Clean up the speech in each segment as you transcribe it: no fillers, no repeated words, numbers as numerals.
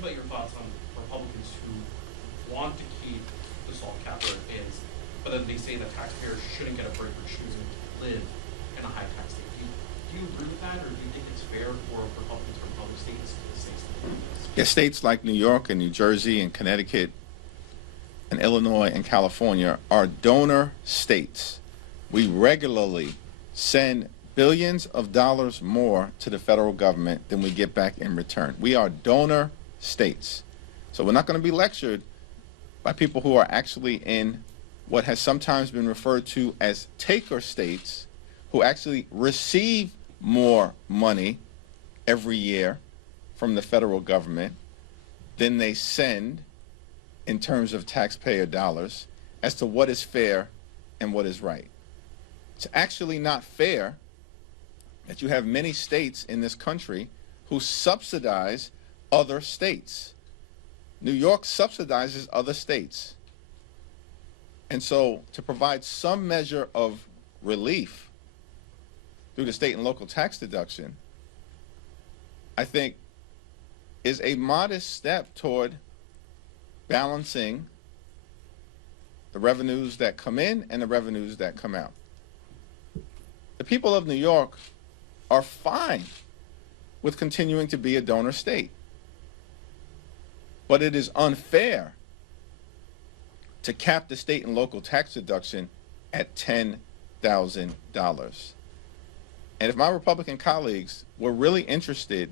about your thoughts on Republicans who want to keep the SALT cap where it is, but then they say that taxpayers shouldn't get a break for choosing to live in a high tax state. Do you agree with that, or do you think it's fair for Republicans from other states to say something like this? Yeah, states like New York and New Jersey and Connecticut and Illinois and California are donor states. We regularly send billions of dollars more to the federal government than we get back in return. We are donor states. So we're not going to be lectured by people who are actually in what has sometimes been referred to as taker states, who actually receive more money every year from the federal government than they send in terms of taxpayer dollars, as to what is fair and what is right. It's actually not fair that you have many states in this country who subsidize other states. New York subsidizes other states. And so to provide some measure of relief through the state and local tax deduction, I think is a modest step toward balancing the revenues that come in and the revenues that come out. The people of New York are fine with continuing to be a donor state. But it is unfair to cap the state and local tax deduction at $10,000. And if my Republican colleagues were really interested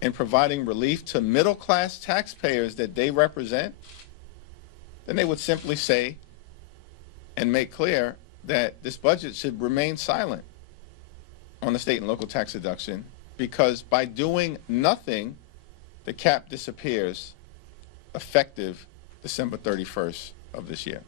in providing relief to middle-class taxpayers that they represent, then they would simply say and make clear that this budget should remain silent on the state and local tax deduction, because by doing nothing, the cap disappears effective December 31st of this year.